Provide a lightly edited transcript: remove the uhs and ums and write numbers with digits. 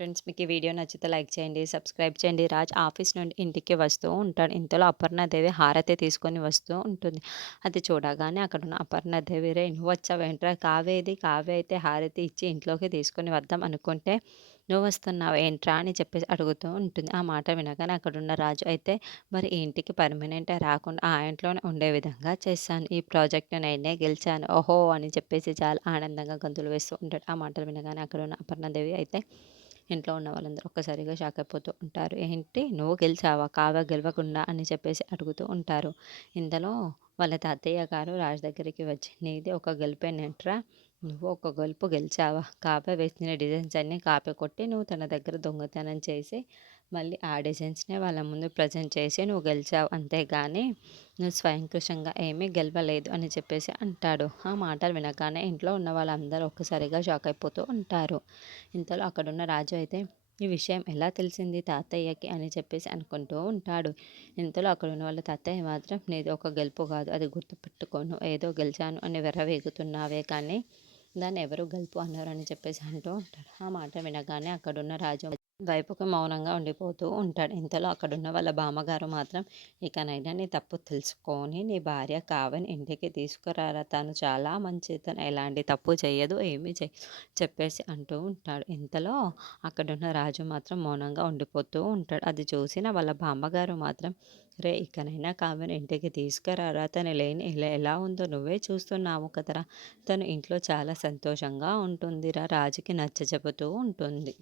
Friends మీకు ఈ video నచ్చితే లైక్ చేయండి, సబ్స్క్రైబ్ చేయండి. రాజ్ ఆఫీస్ నుండి ఇంటికి వస్తూ ఉంటాడు. ఇంతలో అపర్ణాదేవి హారతి తీసుకొని వస్తూ ఉంటుంది. అది చూడగానే అక్కడున్న అపర్ణాదేవి, "రేయ్ నువ్వొచ్చావేంట్రా? కావేది? కావ్య అయితే హారతి ఇచ్చి ఇంట్లోకి తీసుకొని వద్దాం అనుకుంటే నువ్వొస్తున్నావేంట్రా?" అని చెప్పేసి అడుగుతూ ఉంటుంది. ఆ మాట వినగానే అక్కడున్న రాజు అయితే, "మరి ఈ ఇంటికి పర్మనెంటే రాకుండా ఆ ఇంట్లోనే ఉండే విధంగా చేశాను. ఈ ప్రాజెక్ట్ నేనే గెలిచాను. ఓహో!" అని చెప్పేసి చాలా ఆనందంగా గంతులు వేస్తూ ఉంటాడు. ఆ మాటలు వినగానే అక్కడున్న అపర్ణాదేవి అయితే ఇంట్లో ఉన్న వాళ్ళందరూ ఒక్కసారిగా షాక్ అయిపోతూ ఉంటారు. "ఏంటి నువ్వు గెలిచావా? కావ్య గెలవకుండా" అని చెప్పేసి అడుగుతూ ఉంటారు. ఇంతలో వాళ్ళ తాతయ్య గారు రాజు దగ్గరికి వచ్చి, "నీది ఒక గెలుపేనేంట్రా? నువ్వు ఒక గెలుపు గెలిచావా? కావ్య వేసిన డిజైన్స్ అన్నీ కాపీ కొట్టి నువ్వు తన దగ్గర దొంగతనం చేసి మళ్ళీ ఆ డిజైన్స్‌నే వాళ్ళ ముందు ప్రజెంట్ చేసి నువ్వు గెలిచావు. అంతేగాని నువ్వు స్వయంకృషంగా ఏమీ గెలవలేదు" అని చెప్పేసి అంటాడు. ఆ మాటలు వినగానే ఇంట్లో ఉన్న వాళ్ళందరూ ఒక్కసారిగా షాక్ అయిపోతూ ఉంటారు. ఇంతలో అక్కడున్న రాజు అయితే, "ఈ విషయం ఎలా తెలిసింది తాతయ్యకి" అని చెప్పేసి అనుకుంటూ ఉంటాడు. ఇంతలో అక్కడున్న వాళ్ళ తాతయ్య మాత్రం, "నీది ఒక గెలుపు కాదు, అది గుర్తుపెట్టుకో. నువ్వు ఏదో గెలిచాను అని విర్రవీగుతున్నావే కానీ దాన్ని ఎవరు గెలుపు అనరు" అని చెప్పేసి అంటూ ఉంటాడు. ఆ మాట వినగానే అక్కడున్న రాజు వైపుకి మౌనంగా ఉండిపోతూ ఉంటాడు. ఇంతలో అక్కడున్న వాళ్ళ బామ్మగారు మాత్రం, "ఇకనైనా నీ తప్పు తెలుసుకొని నీ భార్య కావ్యని ఇంటికి తీసుకురారా. తను చాలా మంచిది. తను ఎలాంటి తప్పు చేయదు, ఏమీ చెప్పేసి అంటూ ఉంటాడు. ఇంతలో అక్కడున్న రాజు మాత్రం మౌనంగా ఉండిపోతూ ఉంటాడు. అది చూసిన వాళ్ళ బామ్మగారు మాత్రం, "రేయ్ ఇకనైనా కావ్యని ఇంటికి తీసుకురారా. తను లేని ఇలా ఎలా ఉందో నువ్వే చూస్తున్నావు కదరా. తను ఇంట్లో చాలా సంతోషంగా ఉంటుందిరా" రాజుకి నచ్చచెబుతూ ఉంటుంది.